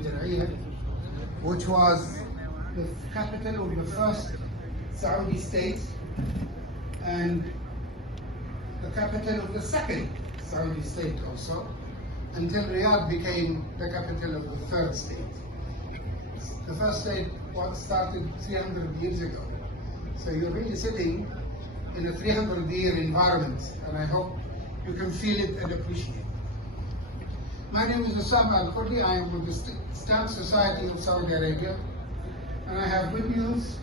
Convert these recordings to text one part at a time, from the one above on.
الدرعية, which was the capital of the first Saudi state and the capital of the second Saudi state also, until Riyadh became the capital of the third state. The first state was started 300 years ago. So you're really sitting in a 300-year environment, and I hope you can feel it and appreciate it. My name is Asama al-Kurdi. I am with the Stamp Society of Saudi Arabia, and I have good news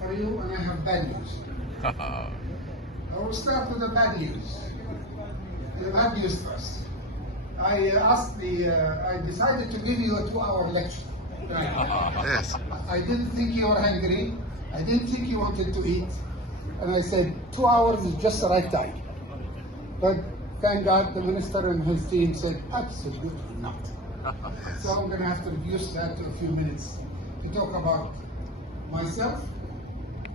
for you and I have bad news. I will start with the bad news. The bad news first. I decided to give you a 2-hour lecture. Yes. I didn't think you were hungry. I didn't think you wanted to eat. And I said 2 hours is just the right time. But thank God the minister and his team said absolutely not. So I'm going to have to reduce that to a few minutes to talk about myself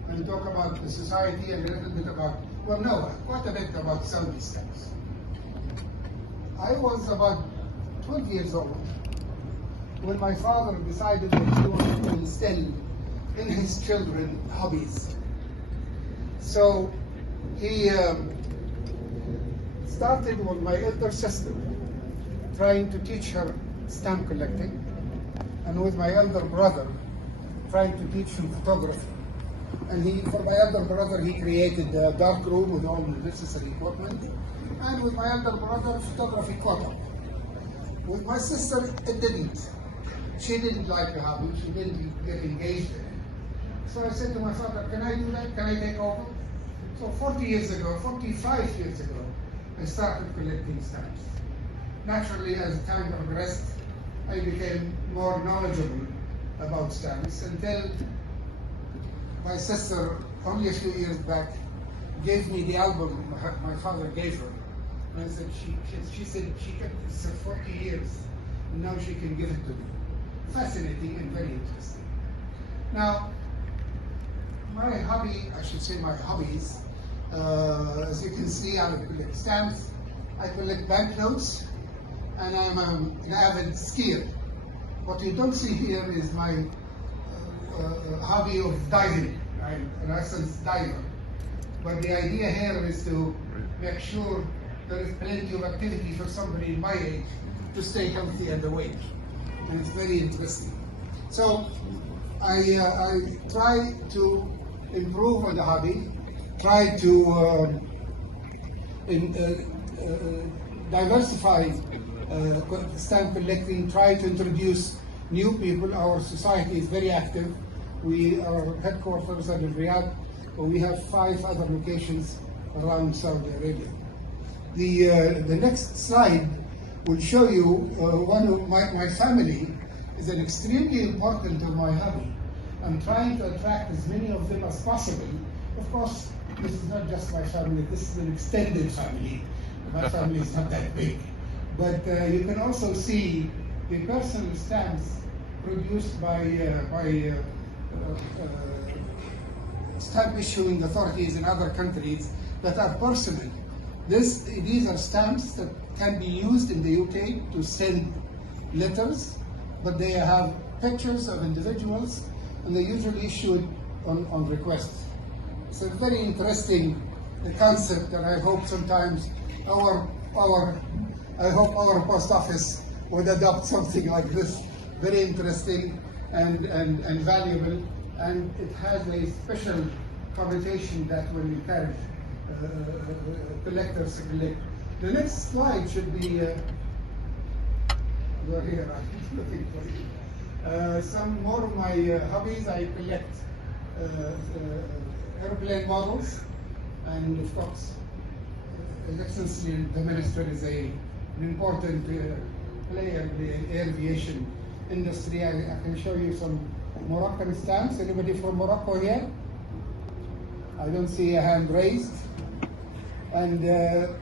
and talk about the society and a little bit about, well, no, quite a bit about Saudi stamps. I was about 12 years old when my father decided that he wanted to instill in his children hobbies. So he started with my elder sister, trying to teach her stamp collecting, and with my elder brother, trying to teach him photography. And for my elder brother, he created a dark room with all the necessary equipment, and with my elder brother, photography club. With my sister, it didn't. She didn't like the hobby. She didn't get engaged in it. So I said to my father, can I do that? Can I take over? So 45 years ago, I started collecting stamps. Naturally, as time progressed, I became more knowledgeable about stamps until my sister, only a few years back, gave me the album my father gave her. And I said, she said she kept this for 40 years, and now she can give it to me. Fascinating and very interesting. Now, my hobby, I should say my hobbies, as you can see, I collect stamps, I collect banknotes, and I'm an avid skier. What you don't see here is my hobby of diving. I'm an excellent diver. But the idea here is to make sure there is plenty of activity for somebody in my age to stay healthy and awake. And it's very interesting. So I try to improve on the hobby, try to diversify stamp collecting, try to introduce new people. Our society is very active. Our headquarters are in Riyadh, but we have 5 other locations around Saudi Arabia. The next slide will show you one of my family is an extremely important to my hobby. I'm trying to attract as many of them as possible. Of course, this is not just my family, this is an extended family. My family is not that big. But you can also see the personal stamps produced by stamp issuing authorities in other countries that are personal. These are stamps that can be used in the UK to send letters, but they have pictures of individuals, and they usually issue it on request. It's a very interesting concept, and I hope sometimes our post office would adopt something like this. Very interesting and valuable, and it has a special connotation that will encourage collectors to collect. The next slide should be, you're here, I'm looking for you. Some more of my hobbies. I collect airplane models, and of course, His Excellency the Minister is an important player in the aviation industry. I can show you some Moroccan stamps. Anybody from Morocco here? I don't see a hand raised. And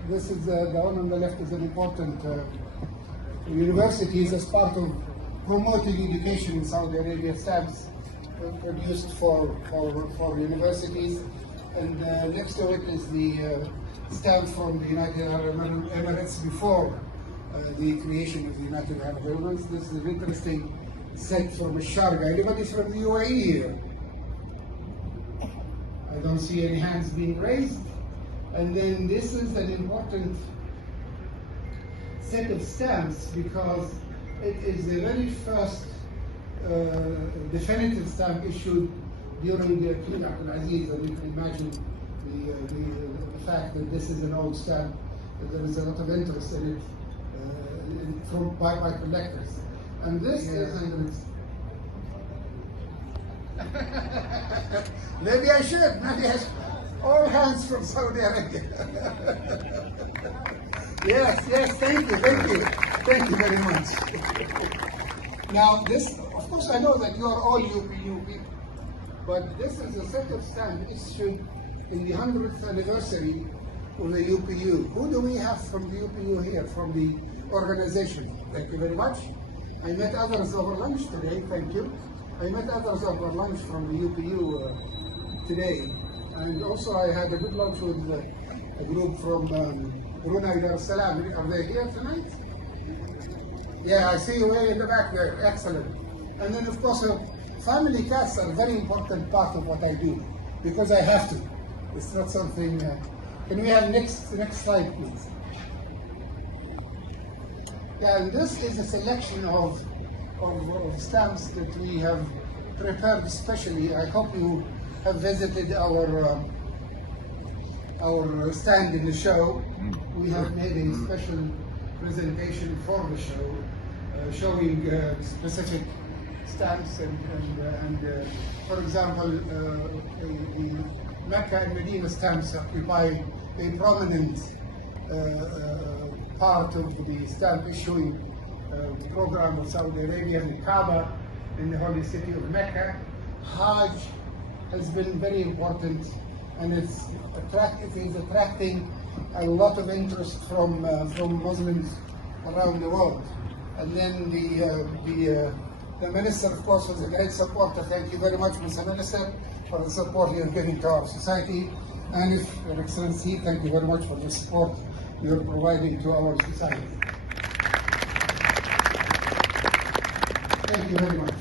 this is the one on the left is an important universities as part of promoting education in Saudi Arabia. Stamps produced for universities, and next to it is the stamp from the United Arab Emirates before the creation of the United Arab Emirates. This is an interesting set from Sharga. Anybody from the UAE here? I don't see any hands being raised. And then this is an important set of stamps because it is the very first definitive stamp issued during the King Abdulaziz, and you can imagine the fact that this is an old stamp, that there is a lot of interest in it by collectors. And this is maybe I should. All hands from Saudi Arabia. Yes, thank you very much. Now this, of course I know that you are all UPU people, but this is a set of stamps issued in the 100th anniversary of the UPU. Who do we have from the UPU here, from the organization? Thank you very much. I met others over lunch today, thank you. I met others over lunch from the UPU today. And also I had a good lunch with a group from Brunei Dar es Salaam. Are they here tonight? Yeah, I see you way in the back there. Excellent. And then of course, family casts are a very important part of what I do because I have to. It's not something. Can we have next slide, please? Yeah, and this is a selection of stamps that we have prepared especially. I hope you have visited our stand in the show. We have made a special presentation for the show, showing specific stamps and for example, the Mecca and Medina stamps occupy a prominent part of the stamp issuing program of Saudi Arabia. The Kaaba in the holy city of Mecca. Hajj has been very important, and it is attracting a lot of interest from Muslims around the world. And then the minister, of course, was a great supporter. Thank you very much, Mr. Minister, for the support you are giving to our society. And Your Excellency, thank you very much for the support you are providing to our society. Thank you very much.